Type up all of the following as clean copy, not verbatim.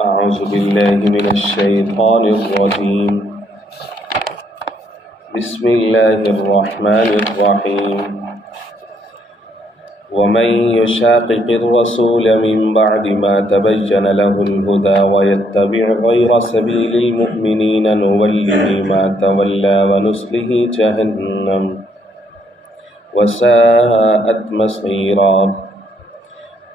أعوذ بالله من الشيطان الرجيم. بسم الله الرحمن الرحيم. ومن يشاقق الرسول من بعد ما تبين له الهدى ويتبع غير سبيل المؤمنين نوله ما تولى ونصله جهنم وساءت مصيرا.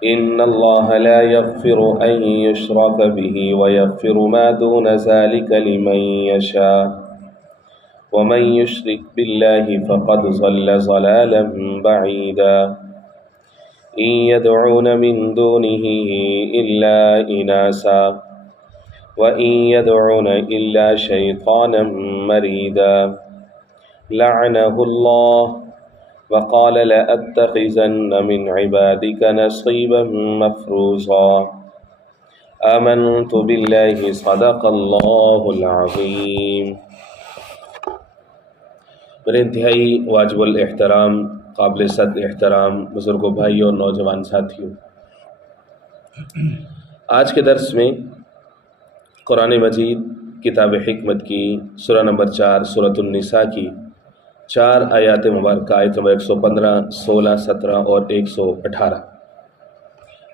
إن الله لا يغفر أن يشرك به ويغفر ما دون ذلك لمن يشاء ومن يشرك بالله فقد ضل ضلالا بعيدا. إن يدعون من دونه إلا إناثا وإن يدعون إلا شيطانا مريدا لعنه الله وقال لأتخذن من عبادك نصيبا مفروضا. آمنت بالله صدق الله العظيم. میرے انتہائی واجب الاحترام، قابل صد احترام بزرگوں، بھائیوں اور نوجوان ساتھیوں، آج کے درس میں قرآن مجید کتاب حکمت کی سورہ نمبر 4 سورۃ النساء کی 4 آیات مبارکہ، آیت نمبر 115، 16، 17 اور 118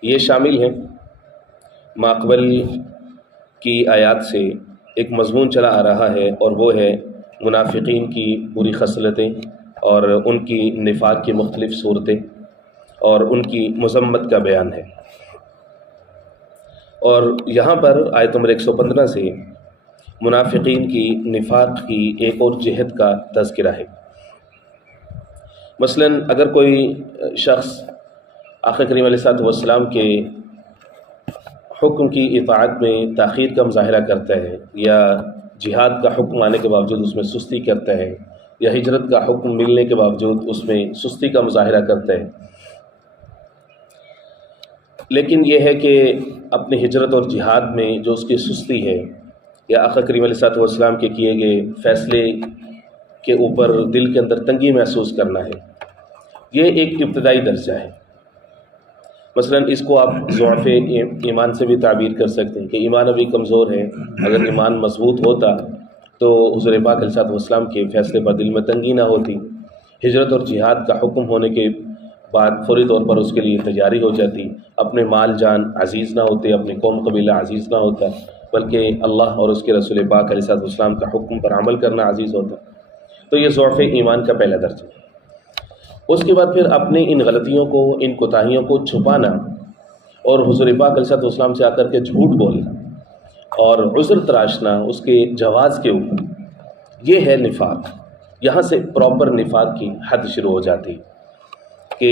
یہ شامل ہیں۔ ماقبل کی آیات سے ایک مضمون چلا آ رہا ہے اور وہ ہے منافقین کی بری خصلتیں اور ان کی نفاق کی مختلف صورتیں اور ان کی مذمت کا بیان ہے۔ اور یہاں پر آیت نمبر 115 سے منافقین کی نفاق کی ایک اور جہت کا تذکرہ ہے۔ مثلا اگر کوئی شخص آقا کریم علیہ السلام کے حکم کی اطاعت میں تاخیر کا مظاہرہ کرتا ہے، یا جہاد کا حکم آنے کے باوجود اس میں سستی کرتا ہے، یا ہجرت کا حکم ملنے کے باوجود اس میں سستی کا مظاہرہ کرتا ہے، لیکن یہ ہے کہ اپنی ہجرت اور جہاد میں جو اس کی سستی ہے، یا آقا کریم علیہ السلام کے کیے گئے فیصلے کے اوپر دل کے اندر تنگی محسوس کرنا ہے، یہ ایک ابتدائی درجہ ہے۔ مثلا اس کو آپ ضعف ایمان سے بھی تعبیر کر سکتے ہیں کہ ایمان ابھی کمزور ہے۔ اگر ایمان مضبوط ہوتا تو حضور پاک علیہ السلام کے فیصلے پر دل میں تنگی نہ ہوتی، ہجرت اور جہاد کا حکم ہونے کے بعد فوری طور پر اس کے لیے تیاری ہو جاتی، اپنے مال جان عزیز نہ ہوتے، اپنے قوم قبیلہ عزیز نہ ہوتا، بلکہ اللہ اور اس کے رسول پاک علیہ السلام کا حکم پر عمل کرنا عزیز ہوتا۔ تو یہ ضعف ایمان کا پہلا درجہ ہے۔ اس کے بعد پھر اپنی ان غلطیوں کو، ان کوتاہیوں کو چھپانا اور حضور پاک علیہ السلام سے آ کر کے جھوٹ بولنا اور عذر تراشنا اس کے جواز کے اوپر، یہ ہے نفاق۔ یہاں سے پراپر نفاق کی حد شروع ہو جاتی کہ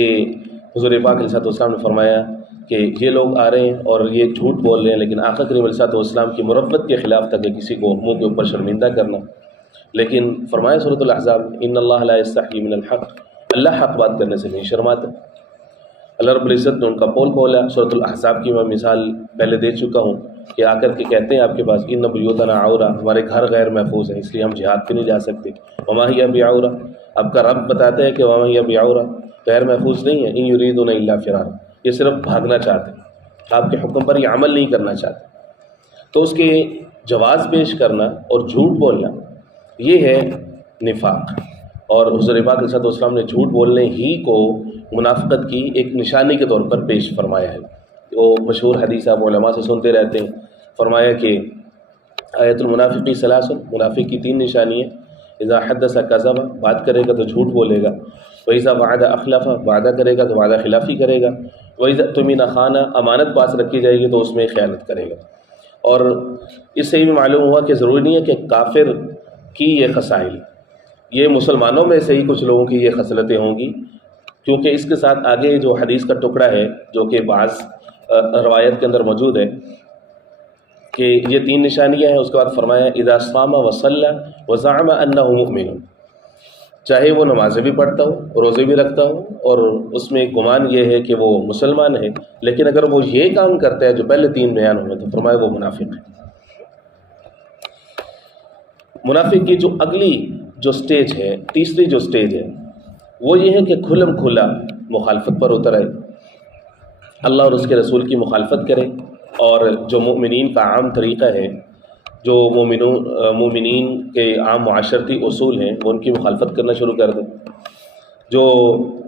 حضور پاک علیہ السلام نے فرمایا کہ یہ لوگ آ رہے ہیں اور یہ جھوٹ بول رہے ہیں، لیکن آقا کریم علیہ السلام کی مربت کے خلاف تک کہ کسی کو منہ کے اوپر شرمندہ کرنا۔ لیکن فرمایا سورۃ الاحزاب، ان اللہ لا یستحیی من الحق، اللہ حق بات کرنے سے نہیں شرماتا۔ اللہ رب العزت نے ان کا پول کھولا۔ سورۃ الاحزاب کی میں مثال پہلے دے چکا ہوں کہ آ کر کے کہتے ہیں آپ کے پاس، ان بیوتنا عورہ، ہمارے گھر غیر محفوظ ہیں اس لیے ہم جہاد پہ نہیں جا سکتے۔ وما ہی بعورہ، آپ کا رب بتاتے ہیں کہ وما ہی بعورہ، غیر محفوظ نہیں ہے۔ ان یریدون الا فرارا، یہ صرف بھاگنا چاہتے ہیں، آپ کے حکم پر یہ عمل نہیں کرنا چاہتے۔ تو اس کے جواز پیش کرنا اور جھوٹ بولنا، یہ ہے نفاق۔ اور حضور پاک علیہ السلام نے جھوٹ بولنے ہی کو منافقت کی ایک نشانی کے طور پر پیش فرمایا ہے۔ وہ مشہور حدیث آپ علماء سے سنتے رہتے ہیں، فرمایا کہ آیت المنافقی ثلاث، منافق کی 3 نشانی ہیں۔ اذا حدث کذب، بات کرے گا تو جھوٹ بولے گا، واذا وعد اخلف، وعدہ کرے گا تو وعدہ خلافی کرے گا، واذا اؤتمن خان، امانت پاس رکھی جائے گی تو اس میں خیانت کرے گا۔ اور اس سے بھی معلوم ہوا کہ ضروری نہیں ہے کہ کافر کی یہ خصائل، یہ مسلمانوں میں سے ہی کچھ لوگوں کی یہ خصلتیں ہوں گی، کیونکہ اس کے ساتھ آگے جو حدیث کا ٹکڑا ہے جو کہ بعض روایت کے اندر موجود ہے کہ یہ 3 نشانیاں ہیں۔ اس کے بعد فرمایا اذا صام وصلى وزعم انه مؤمن، چاہے وہ نمازیں بھی پڑھتا ہو، روزے بھی رکھتا ہو اور اس میں گمان یہ ہے کہ وہ مسلمان ہے، لیکن اگر وہ یہ کام کرتا ہے جو پہلے 3 بیان ہوئے تو فرمایا وہ منافق ہے۔ منافق کی جو اگلی جو سٹیج ہے، تیسری جو سٹیج ہے، وہ یہ ہے کہ کھلم کھلا مخالفت پر اتر آئے، اللہ اور اس کے رسول کی مخالفت کرے، اور جو مومنین کا عام طریقہ ہے، جو مومنین کے عام معاشرتی اصول ہیں، وہ ان کی مخالفت کرنا شروع کر دیں، جو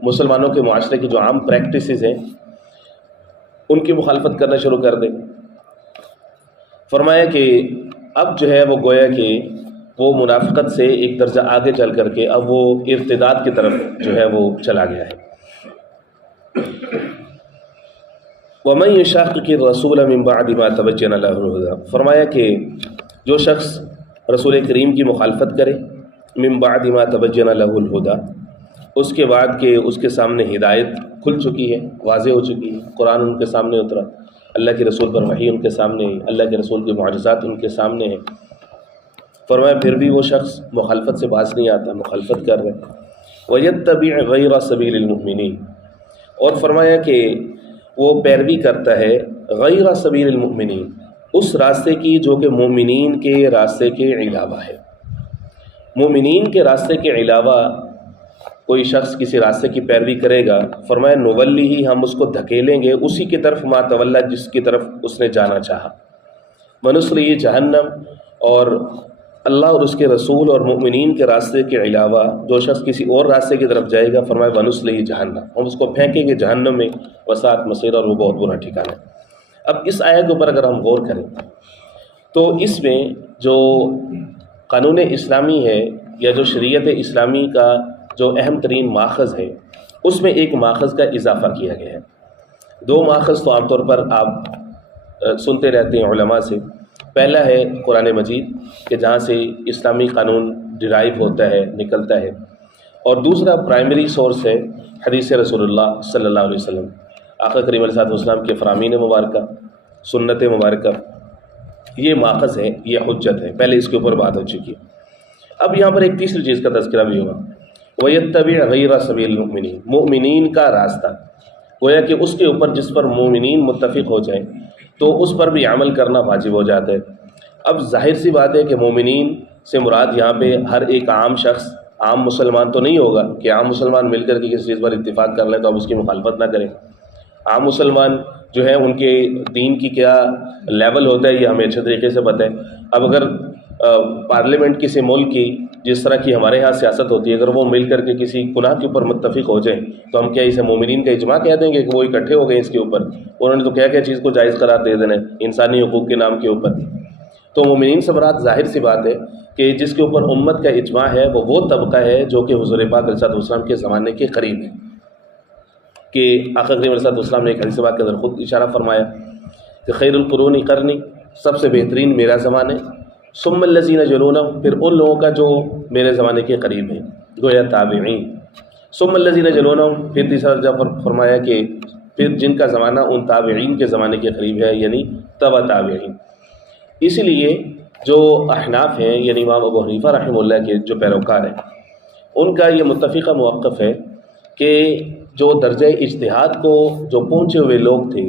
مسلمانوں کے معاشرے کی جو عام پریکٹسز ہیں ان کی مخالفت کرنا شروع کر دیں۔ فرمایا کہ اب جو ہے وہ گویا کہ وہ منافقت سے ایک درجہ آگے چل کر کے اب وہ ارتداد کی طرف جو ہے وہ چلا گیا ہے۔ وَمَن يُشَاقِقِ الرَّسُولَ مِن بَعْدِ مَا تَبَيَّنَ لَهُ الْهُدَىٰ، فرمایا کہ جو شخص رسول کریم کی مخالفت کرے، من بعد ما تبین له الهدى، اس کے بعد کہ اس کے سامنے ہدایت کھل چکی ہے، واضح ہو چکی ہے، قرآن ان کے سامنے اترا، اللہ کے رسول پر وحی ان کے سامنے ہے، اللہ کے رسول کے معجزات ان کے سامنے ہیں، فرمایا پھر بھی وہ شخص مخالفت سے باز نہیں آتا، مخالفت کر رہے۔ وَيَتَّبِعْ غَيْرَ سَبِيلِ الْمُؤْمِنِينَ، اور فرمایا کہ وہ پیروی کرتا ہے غیر سبیل المؤمنین، اس راستے کی جو کہ مومنین کے راستے کے علاوہ ہے۔ مومنین کے راستے کے علاوہ کوئی شخص کسی راستے کی پیروی کرے گا، فرمایا نولی ہی، ہم اس کو دھکیلیں گے اسی کی طرف ما تولا، جس کی طرف اس نے جانا چاہا، ونصلیہ جہنم، اور اللہ اور اس کے رسول اور مومنین کے راستے کے علاوہ جو شخص کسی اور راستے کی طرف جائے گا، فرمایا ونصلیہ جہنم، ہم اس کو پھینکیں گے جہنم میں، وساعت مصیر، اور وہ بہت برا ٹھکانہ ہے۔ اب اس آیت کے اوپر اگر ہم غور کریں تو اس میں جو قانون اسلامی ہے یا جو شریعت اسلامی کا جو اہم ترین ماخذ ہے، اس میں ایک ماخذ کا اضافہ کیا گیا ہے۔ دو ماخذ تو عام طور پر آپ سنتے رہتے ہیں علماء سے، پہلا ہے قرآن مجید کہ جہاں سے اسلامی قانون ڈرائیو ہوتا ہے، نکلتا ہے، اور دوسرا پرائمری سورس ہے حدیث رسول اللہ صلی اللہ علیہ وسلم، آقا کریم علیہ السلام کے فرامین مبارکہ، سنت مبارکہ، یہ ماخذ ہے، یہ حجت ہے، پہلے اس کے اوپر بات ہو چکی ہے۔ اب یہاں پر ایک تیسری چیز کا تذکرہ بھی ہوگا، وَيَتَّبِعْ غَيْرَ سَبِيلِ الْمُؤْمِنِينَ، مومنین کا راستہ، گویا کہ اس کے اوپر جس پر مومنین متفق ہو جائیں تو اس پر بھی عمل کرنا واجب ہو جاتا ہے۔ اب ظاہر سی بات ہے کہ مومنین سے مراد یہاں پہ ہر ایک عام شخص، عام مسلمان تو نہیں ہوگا کہ عام مسلمان مل کر کے کسی چیز پر اتفاق کر لیں تو اب اس کی مخالفت نہ کریں۔ عام مسلمان جو ہے ان کے دین کی کیا لیول ہوتا ہے یہ ہمیں اچھے طریقے سے پتہ ہے۔ اب اگر پارلیمنٹ کسی ملک کی جس طرح کی ہمارے ہاں سیاست ہوتی ہے، اگر وہ مل کر کے کسی گناہ کے اوپر متفق ہو جائیں تو ہم کیا اسے مومنین کا اجماع کہہ دیں گے کہ وہ اکٹھے ہو گئے اس کے اوپر؟ انہوں نے تو کیا چیز کو جائز قرار دے دینا ہے انسانی حقوق کے نام کے اوپر۔ تو مومنین سے مراد ظاہر سی بات ہے کہ جس کے اوپر امت کا اجماع ہے وہ طبقہ ہے جو کہ حضور پاک علیہ السلام کے زمانے کے قریب ہے، کہ آقا کریم علیہ السلام نے ایک حدیث پاک کے اندر خود اشارہ فرمایا کہ خیر القرون قرنی، سب سے بہترین میرا زمانہ، ثم الذین یلونہم، پھر ان لوگوں کا جو میرے زمانے کے قریب ہیں، گویا تابعین، ثم الذین یلونہم، پھر تیسرا درجہ فرمایا کہ پھر جن کا زمانہ ان تابعین کے زمانے کے قریب ہے، یعنی تبع تابعین۔ اسی لیے جو احناف ہیں یعنی امام ابو حنیفہ رحمہ اللہ کے جو پیروکار ہیں، ان کا یہ متفقہ موقف ہے کہ جو درجہ اجتہاد کو جو پہنچے ہوئے لوگ تھے،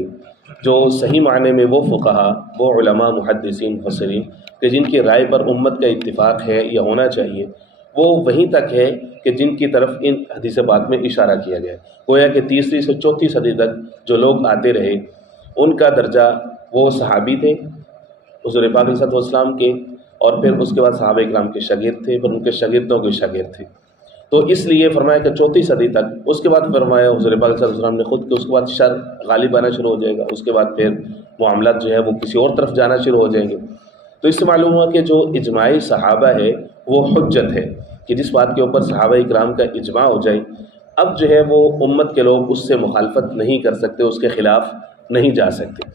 جو صحیح معنی میں وہ فقہا، وہ علماء، محدثین، مفسرین، کہ جن کی رائے پر امت کا اتفاق ہے یا ہونا چاہیے، وہ وہیں تک ہے کہ جن کی طرف ان حدیث پاک میں اشارہ کیا گیا ہے۔ گویا کہ تیسری سے چوتھی صدی تک جو لوگ آتے رہے ان کا درجہ وہ صحابی تھے حضور پاک علیہ السلام کے، اور پھر اس کے بعد صحابہ اکرام کے شاگرد تھے، پھر ان کے شاگردوں کے شاگرد تھے۔ تو اس لیے فرمایا کہ چوتھی صدی تک، اس کے بعد فرمایا حضور پاک صلی اللہ علیہ وسلم نے خود کہ اس کے بعد شر غالب آنا شروع ہو جائے گا، اس کے بعد پھر معاملات جو ہے وہ کسی اور طرف جانا شروع ہو جائیں گے۔ تو اس سے معلوم ہوا کہ جو اجماعی صحابہ ہے وہ حجت ہے، کہ جس بات کے اوپر صحابہ اکرام کا اجماع ہو جائے، اب جو ہے وہ امت کے لوگ اس سے مخالفت نہیں کر سکتے، اس کے خلاف نہیں جا سکتے۔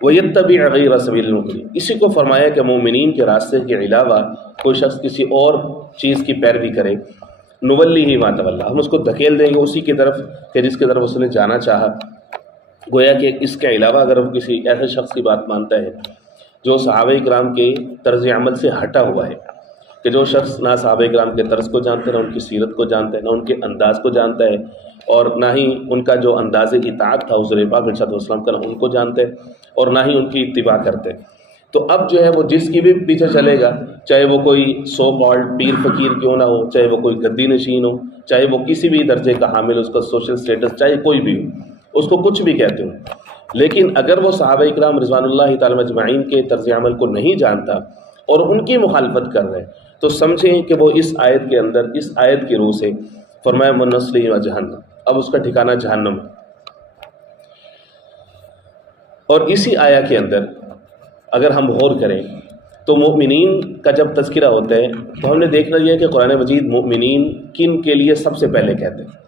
وَيَتَّبِعْ غَيْرَ سَبِيلِ الْمُؤْمِنِينَ، اسی کو فرمایا کہ مومنین کے راستے کے علاوہ کوئی شخص کسی اور چیز کی پیروی کرے، نولی ما تولیٰ، ہم اس کو دھکیل دیں گے اسی کی طرف کہ جس کی طرف اس نے جانا چاہا۔ گویا کہ اس کے علاوہ اگر وہ کسی ایسے شخص کی بات مانتا ہے جو صحابہ اکرام کے طرز عمل سے ہٹا ہوا ہے، کہ جو شخص نہ صحابہ اکرام کے طرز کو جانتا ہے، نہ ان کی سیرت کو جانتا ہے، نہ ان کے انداز کو جانتا ہے، اور نہ ہی ان کا جو انداز اطاعت تھا حضور پاک علیہ السلام کا، نہ ان کو جانتا ہے اور نہ ہی ان کی اتباع کرتے ہیں، تو اب جو ہے وہ جس کی بھی پیچھے چلے گا، چاہے وہ کوئی سو کالڈ پیر فقیر کیوں نہ ہو، چاہے وہ کوئی گدی نشین ہو، چاہے وہ کسی بھی درجے کا حامل، اس کا سوشل سٹیٹس چاہے کوئی بھی ہو، اس کو کچھ بھی کہتے ہو، لیکن اگر وہ صحابہ اکرام رضوان اللہ تعالی اجمعین کے طرز عمل کو نہیں جانتا اور ان کی مخالفت کر رہے ہیں تو سمجھیں کہ وہ اس آیت کے اندر اس آیت کی روح سے فرمایا منصلی و جہنم، اب اس کا ٹھکانہ جہنم ہے۔ اور اسی آیا کے اندر اگر ہم غور کریں تو مومنین کا جب تذکرہ ہوتا ہے تو ہم نے دیکھنا یہ ہے کہ قرآن مجید مومنین کن کے لیے سب سے پہلے کہتے ہیں؟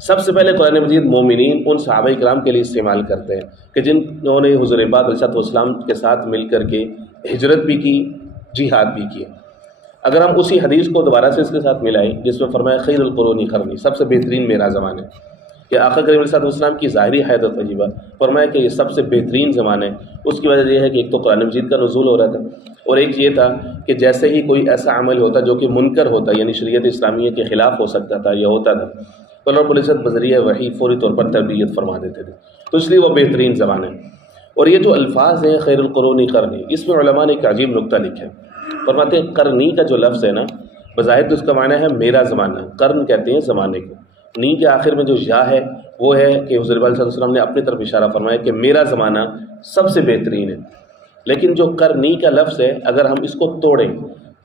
سب سے پہلے قرآن مجید مومنین ان صحابہ کرام کے لیے استعمال کرتے ہیں کہ جنہوں نے حضور پاک علیہ الصلوۃ والسلام کے ساتھ مل کر کے ہجرت بھی کی، جہاد بھی کیا۔ اگر ہم اسی حدیث کو دوبارہ سے اس کے ساتھ ملائیں جس میں فرمایا خیر القرون قرنی، سب سے بہترین میرا زمانہ ہے، کہ آقا کریم علیہ الصلوۃ والسلام کی ظاہری حیات طیبہ فرمایا کہ یہ سب سے بہترین زمانہ ہے۔ اس کی وجہ یہ ہے کہ ایک تو قرآن مجید کا نزول ہو رہا تھا، اور ایک یہ تھا کہ جیسے ہی کوئی ایسا عمل ہوتا جو کہ منکر ہوتا، یعنی شریعت اسلامیہ کے خلاف ہو سکتا تھا یا ہوتا تھا، تو اللہ رب العزت بذریعہ وحی فوری طور پر تربیت فرما دیتے تھے، تو اس لیے وہ بہترین زمانہ ہے۔ اور یہ جو الفاظ ہیں خیر القرون قرنی، اس میں علماء نے ایک عجیب نکتہ لکھا ہے، فرماتے ہیں قرنی کا جو لفظ ہے نا، بظاہر تو اس کا معنی ہے میرا زمانہ، قرن کہتے ہیں زمانے کو، نی کے آخر میں جو یا ہے وہ ہے کہ حضور صلی اللہ علیہ وسلم نے اپنی طرف اشارہ فرمایا کہ میرا زمانہ سب سے بہترین ہے۔ لیکن جو قرنی کا لفظ ہے اگر ہم اس کو توڑیں،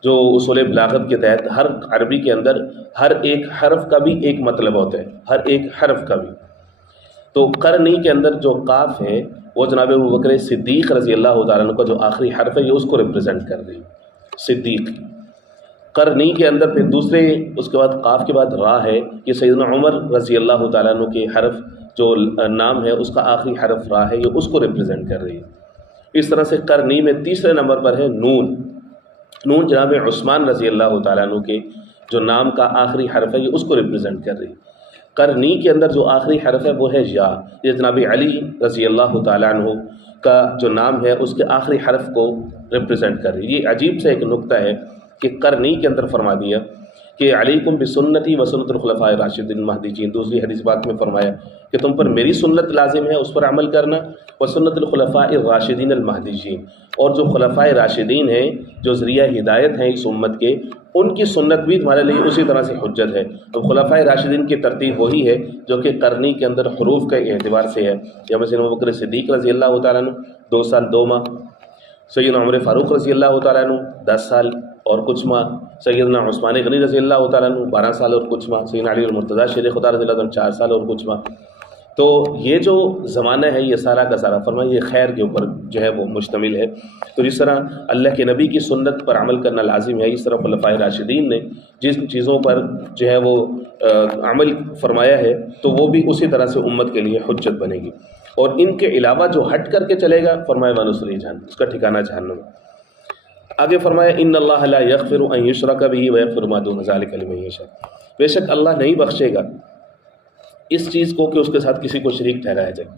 جو اصول بلاغت کے تحت ہر عربی کے اندر ہر ایک حرف کا بھی ایک مطلب ہوتا ہے، ہر ایک حرف کا بھی، تو قرنی کے اندر جو قاف ہے وہ جناب ابوبکر صدیق رضی اللہ تعالیٰ عنہ کا جو آخری حرف ہے یہ اس کو ریپرزینٹ کر رہی ہے، صدیق۔ قرنی کے اندر پھر دوسرے اس کے بعد قاف کے بعد را ہے، یہ سیدنا عمر رضی اللہ تعالیٰ عنہ کے حرف جو نام ہے اس کا آخری حرف را ہے، یہ اس کو ریپرزینٹ کر رہی ہے۔ اس طرح سے قرنی میں تیسرے نمبر پر ہے نون، نون جناب عثمان رضی اللہ تعالیٰ عنہ کے جو نام کا آخری حرف ہے یہ اس کو ریپرزینٹ کر رہی ہے۔ قرنی کے اندر جو آخری حرف ہے وہ ہے یا، یہ جناب علی رضی اللہ تعالیٰ عنہ کا جو نام ہے اس کے آخری حرف کو ریپرزینٹ کر رہی ہے۔ یہ عجیب سے ایک نکتہ ہے کہ قرنی کے اندر فرما دیا کہ علیکم بسنتی و سنت الخلفاء الراشدین المہدیین، دوسری حدیث پاک میں فرمایا کہ تم پر میری سنت لازم ہے، اس پر عمل کرنا، و سنت الخلفاء الراشدین المہدیین، اور جو خلفاء راشدین ہیں جو ذریعہ ہدایت ہیں اس امت کے، ان کی سنت بھی تمہارے لیے اسی طرح سے حجت ہے۔ اب خلفاء راشدین کی ترتیب وہی ہے جو کہ قرنی کے اندر حروف کے اعتبار سے ہے، یا مثلا ابوبکر صدیق رضی اللہ تعالیٰ عنہ 2 سال 2 ماہ، سیدنا عمر فاروق رضی اللہ تعالیٰ عنہ 10 سال اور کچھ ماہ، سیدنا عثمان غنی رضی اللہ تعالیٰ عنہ 12 سال اور کچھ ماہ، سیدنا علی المرتضیٰ شیر خدا رضی اللہ عنہ 4 سال اور کچھ ماہ۔ تو یہ جو زمانہ ہے یہ سارا کا سارا فرمایا یہ خیر کے اوپر جو ہے وہ مشتمل ہے۔ تو جس طرح اللہ کے نبی کی سنت پر عمل کرنا لازم ہے، اس طرح خلفاء راشدین نے جن چیزوں پر جو ہے وہ عمل فرمایا ہے تو وہ بھی اسی طرح سے امت کے لیے حجت بنے گی، اور ان کے علاوہ جو ہٹ کر کے چلے گا فرمایا وَنُصْلِهِ جہنم، اس کا ٹھکانہ جہنم۔ آگے فرمایا ان اللہ لا یغفر ان یشرک بہ ویغفر ما دون ذلک لمن یشاء، بے شک اللہ نہیں بخشے گا اس چیز کو کہ اس کے ساتھ کسی کو شریک ٹھہرایا جائے،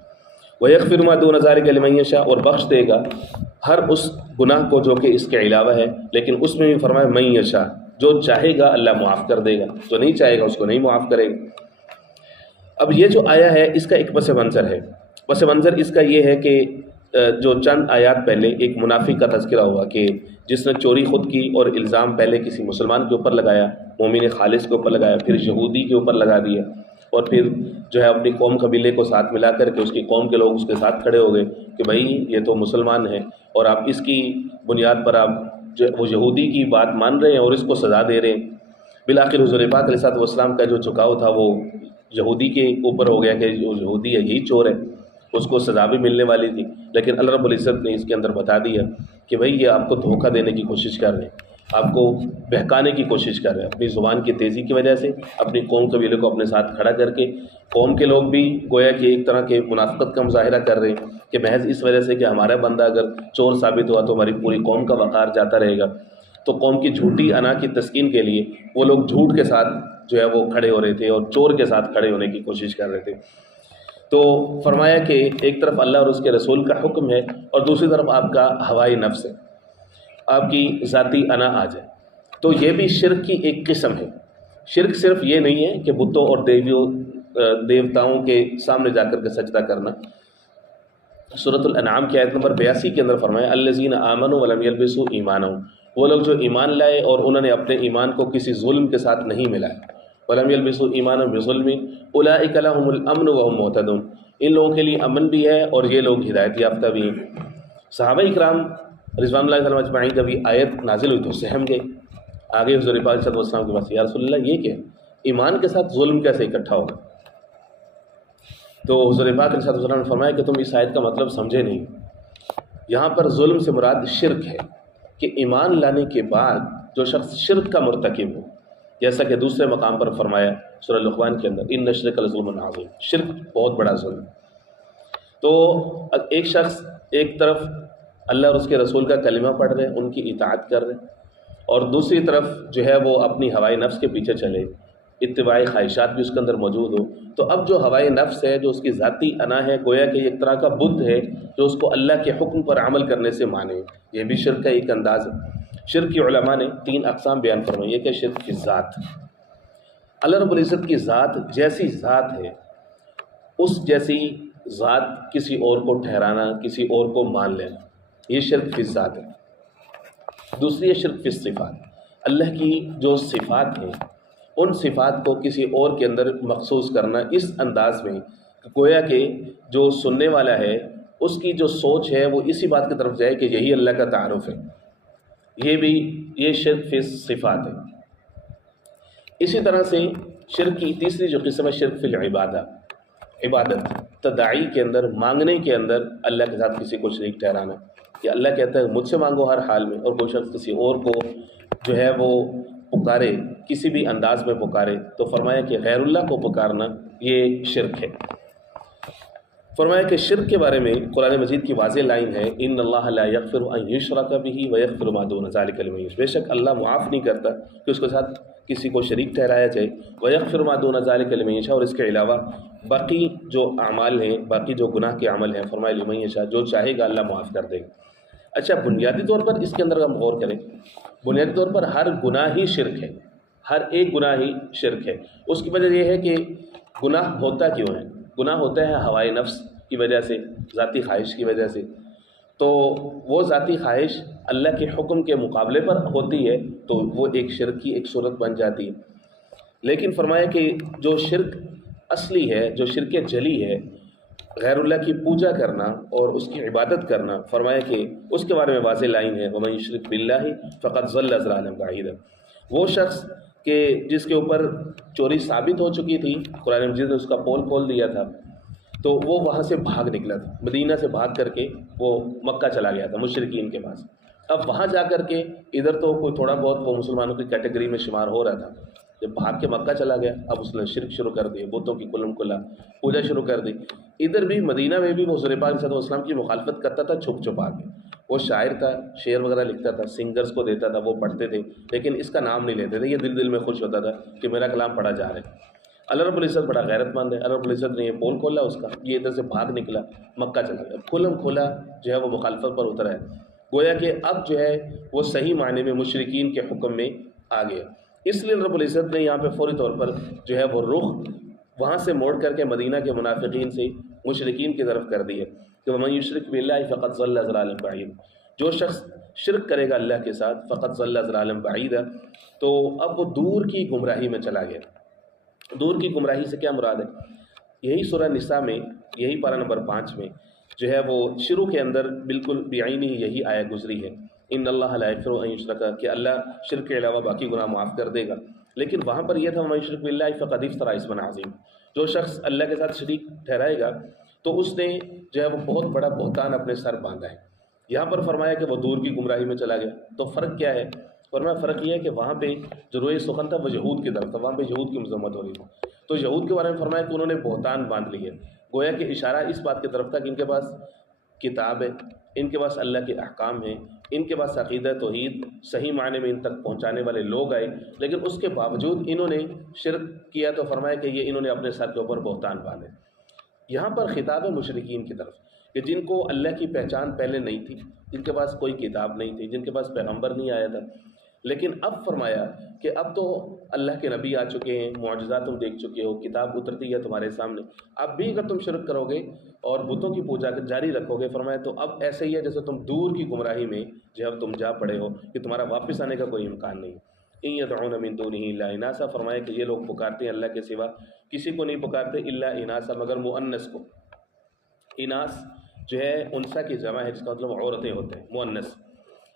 ویغفر ما دون ذلک لمن یشاء، اور بخش دے گا ہر اس گناہ کو جو کہ اس کے علاوہ ہے، لیکن اس میں بھی فرمایا من یشاء، جو چاہے گا اللہ معاف کر دے گا، جو نہیں چاہے گا اس کو نہیں معاف کرے گا۔ اب یہ جو آیا ہے اس کا ایک پس منظر ہے، پس منظر اس کا یہ ہے کہ جو چند آیات پہلے ایک منافق کا تذکرہ ہوا کہ جس نے چوری خود کی اور الزام پہلے کسی مسلمان کے اوپر لگایا، مومن خالص کے اوپر لگایا، پھر یہودی کے اوپر لگا دیا، اور پھر جو ہے اپنی قوم قبیلے کو ساتھ ملا کر کے اس کی قوم کے لوگ اس کے ساتھ کھڑے ہو گئے کہ بھائی یہ تو مسلمان ہے اور آپ اس کی بنیاد پر آپ جو وہ یہودی کی بات مان رہے ہیں اور اس کو سزا دے رہے ہیں۔ بالآخر حضور پاک علیہ الصلوۃ والسلام کا جو چکاؤ تھا وہ یہودی کے اوپر ہو گیا کہ جو یہودی ہے یہی چور ہے، اس کو سزا بھی ملنے والی تھی، لیکن اللہ رب العزت نے اس کے اندر بتا دیا کہ بھائی یہ آپ کو دھوکہ دینے کی کوشش کر رہے ہیں، آپ کو بہکانے کی کوشش کر رہے ہیں، اپنی زبان کی تیزی کی وجہ سے اپنی قوم قبیلے کو اپنے ساتھ کھڑا کر کے قوم کے لوگ بھی گویا کہ ایک طرح کے منافقت کا مظاہرہ کر رہے ہیں کہ محض اس وجہ سے کہ ہمارا بندہ اگر چور ثابت ہوا تو ہماری پوری قوم کا وقار جاتا رہے گا، تو قوم کی جھوٹی انا کی تسکین کے لیے وہ لوگ جھوٹ کے ساتھ جو ہے وہ کھڑے ہو رہے تھے اور چور کے ساتھ کھڑے ہونے کی کوشش کر رہے تھے۔ تو فرمایا کہ ایک طرف اللہ اور اس کے رسول کا حکم ہے اور دوسری طرف آپ کا ہوائی نفس ہے، آپ کی ذاتی انا آ جائے، تو یہ بھی شرک کی ایک قسم ہے۔ شرک صرف یہ نہیں ہے کہ بتوں اور دیوتاؤں کے سامنے جا کر کے سجدہ کرنا۔ سورۃ الانعام کی آیت نمبر 82 کے اندر فرمایا الذین آمنوا ولم یلبسوا ایمانہم، وہ لوگ جو ایمان لائے اور انہوں نے اپنے ایمان کو کسی ظلم کے ساتھ نہیں ملایا، ولم یلبسوا ایمانہم بظلم اولئک لہم الامن وہم مہتدون، ان لوگوں کے لیے امن بھی ہے اور یہ لوگ ہدایت یافتہ بھی ہیں۔ صحابہ اکرام رضوان اللہ تعالیٰ اجمعین جب یہ آیت نازل ہوئی تو سہم گئے، آگے حضور پاک صلی اللہ علیہ وسلم کے پاس، یا رسول اللہ یہ کیا ایمان کے ساتھ ظلم کیسے اکٹھا ہوگا؟ تو حضور پاک صلی اللہ علیہ وسلم نے فرمایا کہ تم اس آیت کا مطلب سمجھے نہیں، یہاں پر ظلم سے مراد شرک ہے، کہ ایمان لانے کے بعد جو شخص شرک کا مرتکب ہو، جیسا کہ دوسرے مقام پر فرمایا سورہ لقمان کے اندر ان الشرک لظلم عظیم، شرک بہت بڑا ظلم۔ تو ایک شخص ایک طرف اللہ اور اس کے رسول کا کلمہ پڑھ رہے، ان کی اطاعت کر رہے، اور دوسری طرف جو ہے وہ اپنی ہوائے نفس کے پیچھے چلے، اتباعی خواہشات بھی اس کے اندر موجود ہو، تو اب جو ہوائے نفس ہے، جو اس کی ذاتی انا ہے، گویا کہ ایک طرح کا بت ہے جو اس کو اللہ کے حکم پر عمل کرنے سے مانے، یہ بھی شرک کا ایک انداز ہے۔ شرک کی علماء نے 3 اقسام بیان فرمائی، یہ کہ شرک کی ذات، اللہ رب العزت کی ذات جیسی ذات ہے اس جیسی ذات کسی اور کو ٹھہرانا، کسی اور کو مان لینا، یہ شرک فی ذات ہے۔ دوسری ہے شرک فی صفات، اللہ کی جو صفات ہیں ان صفات کو کسی اور کے اندر مخصوص کرنا اس انداز میں گویا کہ جو سننے والا ہے اس کی جو سوچ ہے وہ اسی بات کی طرف جائے کہ یہی اللہ کا تعارف ہے، یہ شرک فی صفات ہے۔ اسی طرح سے شرک کی تیسری جو قسم ہے شرک فی العبادہ، عبادت تداعی کے اندر، مانگنے کے اندر اللہ کے ساتھ کسی کو شریک ٹھہرانا، کہ اللہ کہتا ہے مجھ سے مانگو ہر حال میں، اور کوئی شخص کسی اور کو جو ہے وہ پکارے، کسی بھی انداز میں پکارے، تو فرمایا کہ غیر اللہ کو پکارنا یہ شرک ہے۔ فرمایا کہ شرک کے بارے میں قرآن مجید کی واضح لائن ہے ان اللہ لا یغفر ان یشرک بہ ویغفر ما دون ذلک لمن یشاء، بے شک اللہ معاف نہیں کرتا کہ اس کے ساتھ کسی کو شریک ٹھہرایا جائے، ویغفر ما دون ذلک لمن یشاء، اور اس کے علاوہ باقی جو اعمال ہیں، باقی جو گناہ کے عمل ہیں، فرمایا لمن یشاء، جو چاہے گا اللہ معاف کر دے گا۔ اچھا، بنیادی طور پر اس کے اندر ہم غور کریں، بنیادی طور پر ہر گناہ ہی شرک ہے، ہر ایک گناہ ہی شرک ہے۔ اس کی وجہ یہ ہے کہ گناہ ہوتا کیوں ہے؟ گناہ ہوتا ہے ہوائے نفس کی وجہ سے، ذاتی خواہش کی وجہ سے، تو وہ ذاتی خواہش اللہ کے حکم کے مقابلے پر ہوتی ہے تو وہ ایک شرک کی ایک صورت بن جاتی ہے۔ لیکن فرمایا کہ جو شرک اصلی ہے، جو شرک جلی ہے، غیر اللہ کی پوجا کرنا اور اس کی عبادت کرنا، فرمایا کہ اس کے بارے میں واضح لائن ہے وَمَن يُشْرِكْ بِاللَّهِ فَقَدْ ضَلَّ ضَلَالًا بَعِيدًا، وہ شخص کہ جس کے اوپر چوری ثابت ہو چکی تھی، قرآن مجید نے اس کا پول کھول دیا تھا، تو وہ وہاں سے بھاگ نکلا تھا، مدینہ سے بھاگ کر کے وہ مکہ چلا گیا تھا مشرکین کے پاس۔ اب وہاں جا کر کے ادھر تو کوئی تھوڑا بہت وہ مسلمانوں کی کیٹیگری میں شمار ہو رہا تھا، جب بھاگ کے مکہ چلا گیا اب اس نے شرک شروع کر دی، بتوں کی کلم کلا پوجا شروع کر دی۔ ادھر بھی مدینہ میں بھی وہ حضور پاک صلی اللہ علیہ وسلم کی مخالفت کرتا تھا چھپ چھپا کے، وہ شاعر تھا، شعر وغیرہ لکھتا تھا، سنگرز کو دیتا تھا، وہ پڑھتے تھے، لیکن اس کا نام نہیں لیتے تھے، یہ دل دل میں خوش ہوتا تھا کہ میرا کلام پڑھا جا رہا ہے۔ اللہ رب العزت بڑا غیرت مند ہے، اللہ رب العزت نے یہ پول کھولا اس کا، یہ ادھر سے بھاگ نکلا مکہ چلا گیا، کھلم کھولا جو ہے وہ مخالفت پر اترا ہے، گویا کہ اب جو ہے وہ صحیح معنی میں مشرکین کے حکم میں آ گیا۔ اس لیے رب العزت نے یہاں پہ فوری طور پر جو ہے وہ رخ وہاں سے موڑ کر کے مدینہ کے منافقین سے مشرکین کی طرف کر دی ہے کہ وَمَن يُشْرِكْ بِاللَّهِ فَقَدْ ضَلَّ ضَلَالًا بَعِيدًا، جو شخص شرک کرے گا اللہ کے ساتھ فَقَدْ ضَلَّ ضَلَالًا بَعِيدًا، تو اب وہ دور کی گمراہی میں چلا گیا۔ دور کی گمراہی سے کیا مراد ہے؟ یہی سورہ نساء میں، یہی پارہ نمبر 5 میں جو ہے وہ شروع کے اندر بالکل بعینی یہی آیت گزری ہے ان اللہ لا یغفر ان یشرک، کہ اللہ شرک کے علاوہ باقی گناہ معاف کر دے گا، لیکن وہاں پر یہ تھا وَمَن یشرک بِاللَّهِ فَقَدِ افْتَرَىٰ اِثْمًا عَظِیمًا، جو شخص اللہ کے ساتھ شریک ٹھہرائے گا تو اس نے جو ہے وہ بہت بڑا بہتان اپنے سر باندھا ہے۔ یہاں پر فرمایا کہ وہ دور کی گمراہی میں چلا گیا، تو فرق کیا ہے؟ فرمایا فرق یہ ہے کہ وہاں پہ جو روئے سخن تھا وہ یہود کی طرف تھا، وہاں پہ یہود کی مذمت ہو رہی تھی، تو یہود کے بارے میں فرمایا کہ انہوں نے بہتان باندھ لی ہے، گویا کہ اشارہ اس بات کی طرف تھا کہ ان کے پاس کتاب ہے، ان کے پاس اللہ کے احکام ہیں، ان کے پاس عقیدہ توحید صحیح معنی میں ان تک پہنچانے والے لوگ آئے، لیکن اس کے باوجود انہوں نے شرک کیا، تو فرمایا کہ یہ انہوں نے اپنے سر کے اوپر بہتان باندھے۔ یہاں پر خطاب ہے مشرکین کی طرف کہ جن کو اللہ کی پہچان پہلے نہیں تھی، جن کے پاس کوئی کتاب نہیں تھی، جن کے پاس پیغمبر نہیں آیا تھا، لیکن اب فرمایا کہ اب تو اللہ کے نبی آ چکے ہیں، معجزات تم دیکھ چکے ہو، کتاب اترتی ہے تمہارے سامنے، اب بھی اگر تم شرک کرو گے اور بتوں کی پوجا جاری رکھو گے، فرمایا تو اب ایسے ہی ہے جیسے تم دور کی گمراہی میں جو اب تم جا پڑے ہو کہ تمہارا واپس آنے کا کوئی امکان نہیں۔ ان یدعون من دونہ الا اناثا، فرمایا کہ یہ لوگ پکارتے ہیں اللہ کے سوا کسی کو نہیں پکارتے الا اناثا، مگر مؤنث کو، اناس جو ہے انسا کی جمع ہے، جس کا مطلب عورتیں ہوتے ہیں، مؤنث۔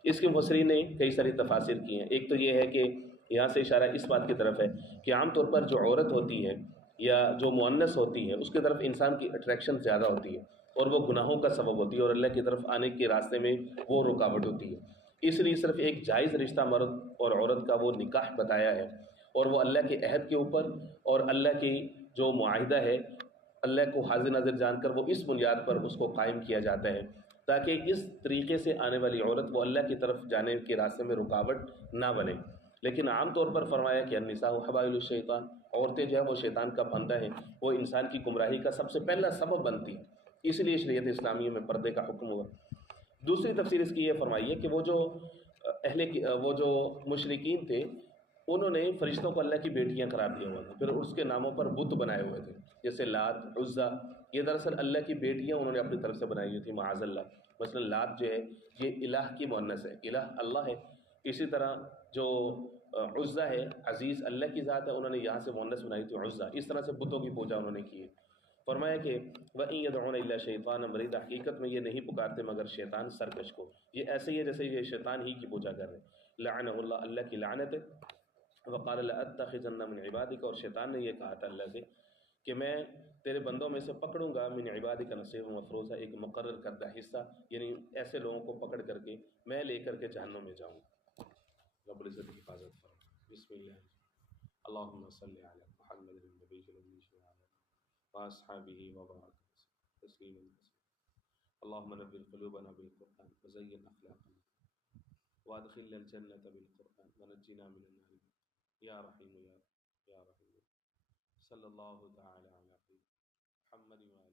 اس کے مفسرین نے کئی ساری تفاسیر کی ہیں۔ ایک تو یہ ہے کہ یہاں سے اشارہ اس بات کی طرف ہے کہ عام طور پر جو عورت ہوتی ہے یا جو مؤنث ہوتی ہے اس کی طرف انسان کی اٹریکشن زیادہ ہوتی ہے، اور وہ گناہوں کا سبب ہوتی ہے، اور اللہ کی طرف آنے کے راستے میں وہ رکاوٹ ہوتی ہے۔ اس لیے صرف ایک جائز رشتہ مرد اور عورت کا وہ نکاح بتایا ہے، اور وہ اللہ کے عہد کے اوپر اور اللہ کی جو معاہدہ ہے، اللہ کو حاضر ناظر جان کر وہ اس بنیاد پر اس کو قائم کیا جاتا ہے تاکہ اس طریقے سے آنے والی عورت وہ اللہ کی طرف جانے کے راستے میں رکاوٹ نہ بنے۔ لیکن عام طور پر فرمایا کہ النساء حبائل الشیطان، عورتیں جو ہے وہ شیطان کا پھندا ہے، وہ انسان کی گمراہی کا سب سے پہلا سبب بنتی ہے، اس لیے شریعت اسلامیہ میں پردے کا حکم ہوا۔ دوسری تفسیر اس کی یہ فرمائی ہے کہ وہ جو وہ جو مشرکین تھے، انہوں نے فرشتوں کو اللہ کی بیٹیاں قرار دیا ہوا تھا، پھر اس کے ناموں پر بت بنائے ہوئے تھے، جیسے لات، عزا، یہ دراصل اللہ کی بیٹیاں انہوں نے اپنی طرف سے بنائی ہوئی تھی معاذ اللہ۔ مثلا لات جو ہے یہ الہ کی مؤنث ہے، الہ اللہ ہے۔ اسی طرح جو عزا ہے، عزیز اللہ کی ذات ہے، انہوں نے یہاں سے مؤنث بنائی تھی عزا۔ اس طرح سے بتوں کی پوجا انہوں نے کی ہے۔ فرمایا کہ وَإِن يَدْعُونَ إِلَّا شَيْطَانًا مَرِيدًا، حقیقت میں یہ نہیں پکارتے مگر شیطان سرکش کو۔ یہ ایسے ہی ہے جیسے یہ شیطان ہی کی پوجا کر رہے ہیں۔ لعنہ اللہ، اللہ کی لعنت ہے۔ وقال لأتخذن من عبادک، اور شیطان نے یہ کہا تھا اللہ سے کہ میں تیرے بندوں میں سے پکڑوں گا من عبادک نصیبا مفروضا، ایک مقرر کردہ حصہ، یعنی ایسے لوگوں کو پکڑ کر کے میں لے کر کے جہنم میں جاؤں گا۔ رب العزت کی حفاظت فرما۔ بسم اللہ، اللہم صلی علی محمد النبی الامی وعلی واصحابہ وبارک تسلیما کثیرا۔ اللہم نور قلوبنا بالقرآن وزین اخلاقنا وادخلنا الجنة بالقرآن ونجنا من النار یا رحیم یا رحیم۔ صلی اللہ تعالی علی محمد وعلی